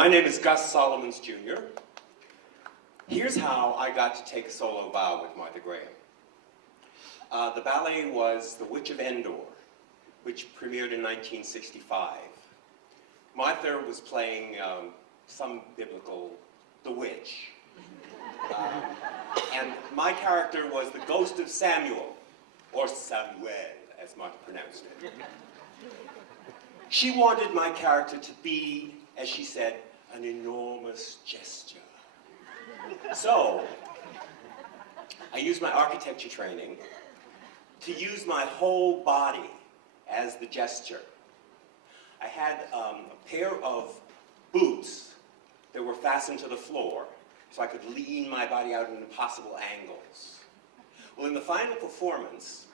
My name is Gus Solomons Jr. Here's how I got to take a solo bow with Martha Graham. The ballet was The Witch of Endor, which premiered in 1965. Martha was playing some biblical The Witch. And my character was the ghost of Samuel, or Samuel, as Martha pronounced it. She wanted my character to be, as she said, an enormous gesture. So, I used my architecture training to use my whole body as the gesture. I had a pair of boots that were fastened to the floor so I could lean my body out in impossible angles. Well, in the final performance,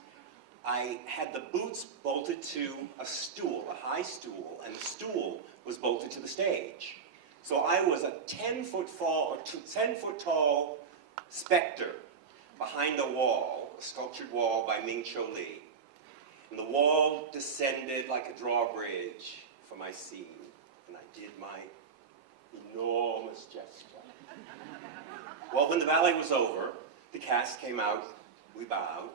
I had the boots bolted to a stool, a high stool, and the stool was bolted to the stage. So I was a 10-foot tall specter behind a wall, a sculptured wall by Ming Cho Lee. And the wall descended like a drawbridge for my scene, and I did my enormous gesture. Well, when the ballet was over, the cast came out, we bowed,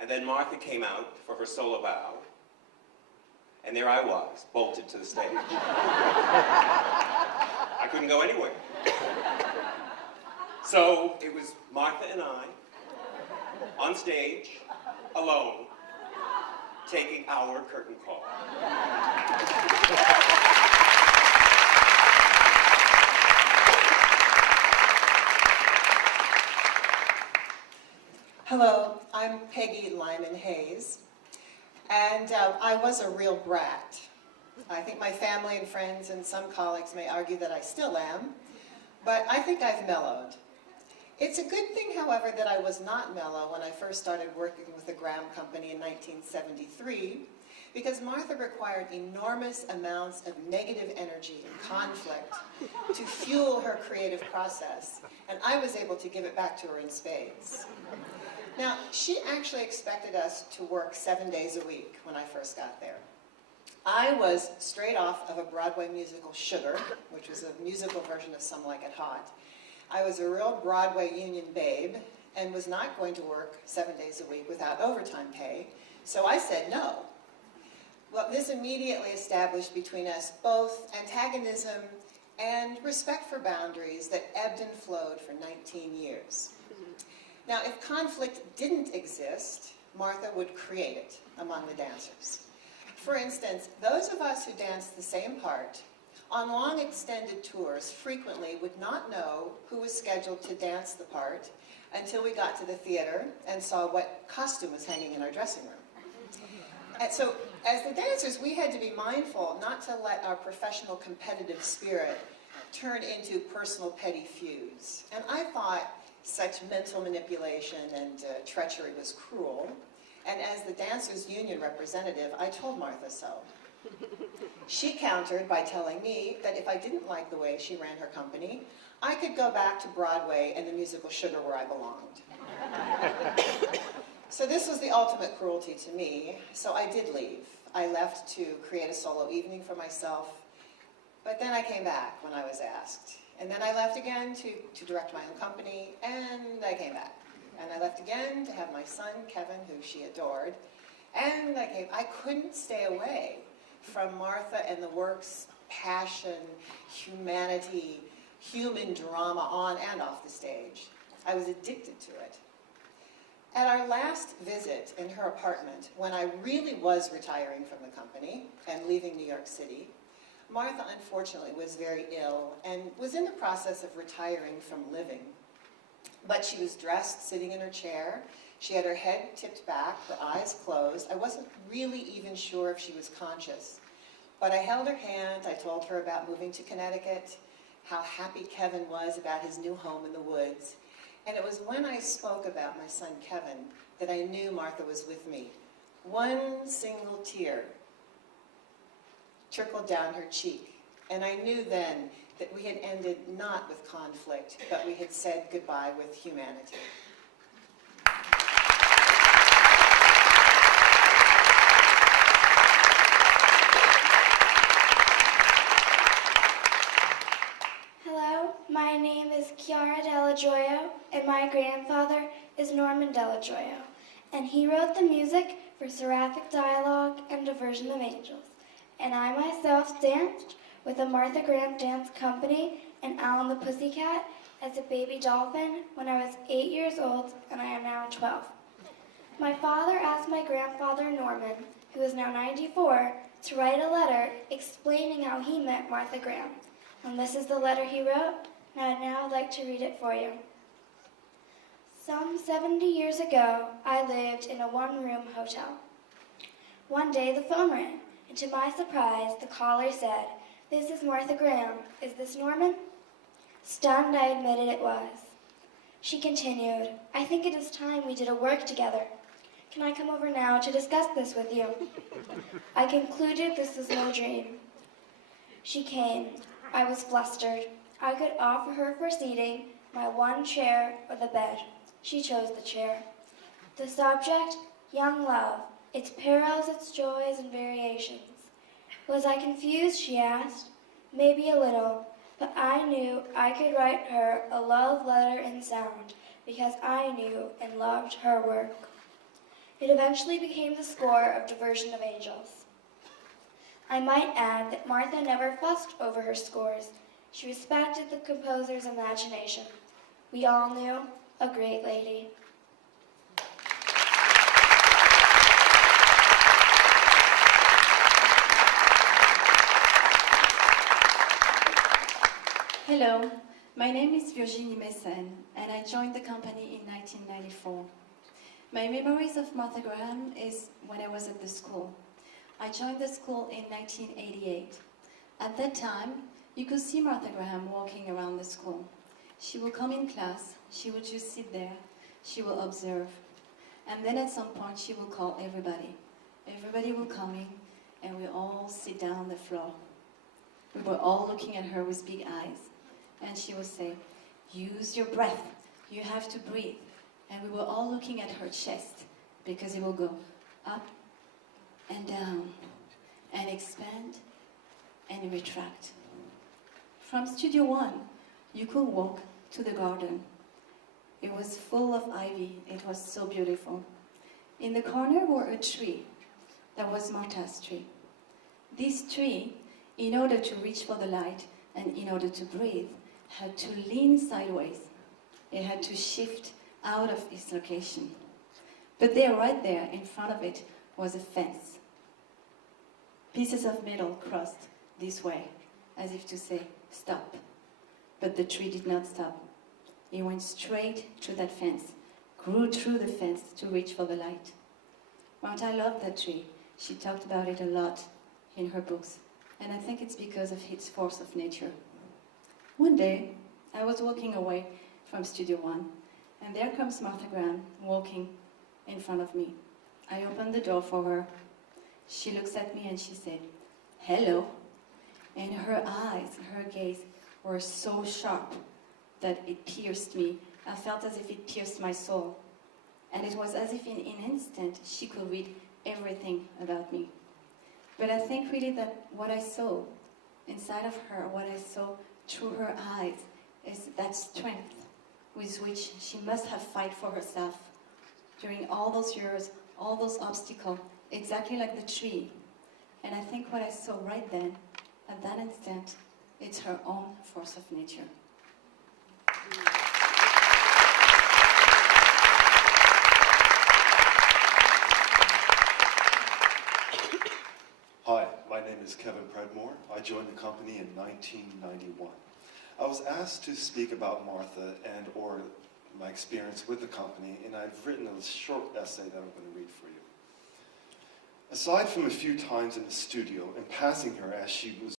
and then Martha came out for her solo bow, and there I was, bolted to the stage. I couldn't go anywhere. So it was Martha and I, on stage, alone, taking our curtain call. Hello, I'm Peggy Lyman Hayes, and I was a real brat. I think my family and friends and some colleagues may argue that I still am, but I think I've mellowed. It's a good thing, however, that I was not mellow when I first started working with the Graham Company in 1973, because Martha required enormous amounts of negative energy and conflict to fuel her creative process, and I was able to give it back to her in spades. Now, she actually expected us to work 7 days a week when I first got there. I was straight off of a Broadway musical, Sugar, which was a musical version of Some Like It Hot. I was a real Broadway union babe and was not going to work 7 days a week without overtime pay, so I said no. Well, this immediately established between us both antagonism and respect for boundaries that ebbed and flowed for 19 years. Now, if conflict didn't exist, Martha would create it among the dancers. For instance, those of us who danced the same part on long extended tours frequently would not know who was scheduled to dance the part until we got to the theater and saw what costume was hanging in our dressing room. And so, as the dancers, we had to be mindful not to let our professional competitive spirit turn into personal petty feuds. And I thought such mental manipulation and treachery was cruel. And as the dancers' union representative, I told Martha so. She countered by telling me that if I didn't like the way she ran her company, I could go back to Broadway and the musical Sugar where I belonged. So this was the ultimate cruelty to me, so I did leave. I left to create a solo evening for myself, but then I came back when I was asked. And then I left again to direct my own company, and I came back. And I left again to have my son, Kevin, who she adored, and I couldn't stay away from Martha and the work's passion, humanity, human drama on and off the stage. I was addicted to it. At our last visit in her apartment, when I really was retiring from the company and leaving New York City, Martha unfortunately was very ill and was in the process of retiring from living. But she was dressed, sitting in her chair. She had her head tipped back, her eyes closed. I wasn't really even sure if she was conscious. But I held her hand, I told her about moving to Connecticut, how happy Kevin was about his new home in the woods. And it was when I spoke about my son Kevin that I knew Martha was with me. One single tear trickled down her cheek. And I knew then that we had ended not with conflict, but we had said goodbye with humanity. and my grandfather is Norman Delajoyo, and he wrote the music for Seraphic Dialogue and Diversion of Angels. And I myself danced with the Martha Graham Dance Company and Alan the Pussycat as a baby dolphin when I was 8 years old, and I am now 12. My father asked my grandfather Norman, who is now 94, to write a letter explaining how he met Martha Graham. And this is the letter he wrote, and now I'd like to read it for you. Some 70 years ago, I lived in a one-room hotel. One day the phone rang, and to my surprise, the caller said, "This is Martha Graham. Is this Norman?" Stunned, I admitted it was. She continued, "I think it is time we did a work together. Can I come over now to discuss this with you?" I concluded this was no dream. She came. I was flustered. I could offer her for seating my one chair or the bed. She chose the chair. The subject, young love, its perils, its joys, and variations. Was I confused, she asked. Maybe a little, but I knew I could write her a love letter in sound because I knew and loved her work. It eventually became the score of Diversion of Angels. I might add that Martha never fussed over her scores. She respected the composer's imagination. We all knew a great lady. Hello, my name is Virginie Messen, and I joined the company in 1994. My memories of Martha Graham is when I was at the school. I joined the school in 1988. At that time, you could see Martha Graham walking around the school. She would come in class, she would just sit there, she would observe, and then at some point she would call everybody. Everybody would come in, and we all sit down on the floor. We were all looking at her with big eyes, and she would say, "Use your breath, you have to breathe." And we were all looking at her chest, because it will go up and down, and expand and retract. From Studio One, you could walk to the garden. It was full of ivy, it was so beautiful. In the corner were a tree, that was Martha's tree. This tree, in order to reach for the light and in order to breathe, had to lean sideways. It had to shift out of its location. But there, right there, in front of it, was a fence. Pieces of metal crossed this way, as if to say, "Stop." But the tree did not stop. It went straight through that fence, grew through the fence to reach for the light. Martha loved that tree. She talked about it a lot in her books, and I think it's because of its force of nature. One day, I was walking away from Studio One, and there comes Martha Graham walking in front of me. I opened the door for her. She looks at me and she said, "Hello." And her eyes, her gaze were so sharp that it pierced me. I felt as if it pierced my soul. And it was as if in an instant she could read everything about me. But I think really that what I saw inside of her, what I saw through her eyes, is that strength with which she must have fight for herself during all those years, all those obstacles, exactly like the tree. And I think what I saw right then, at that instant, it's her own force of nature. Hi, my name is Kevin Predmore. I joined the company in 1991. I was asked to speak about Martha and or my experience with the company, and I've written a short essay that I'm going to read for you. Aside from a few times in the studio and passing her as she was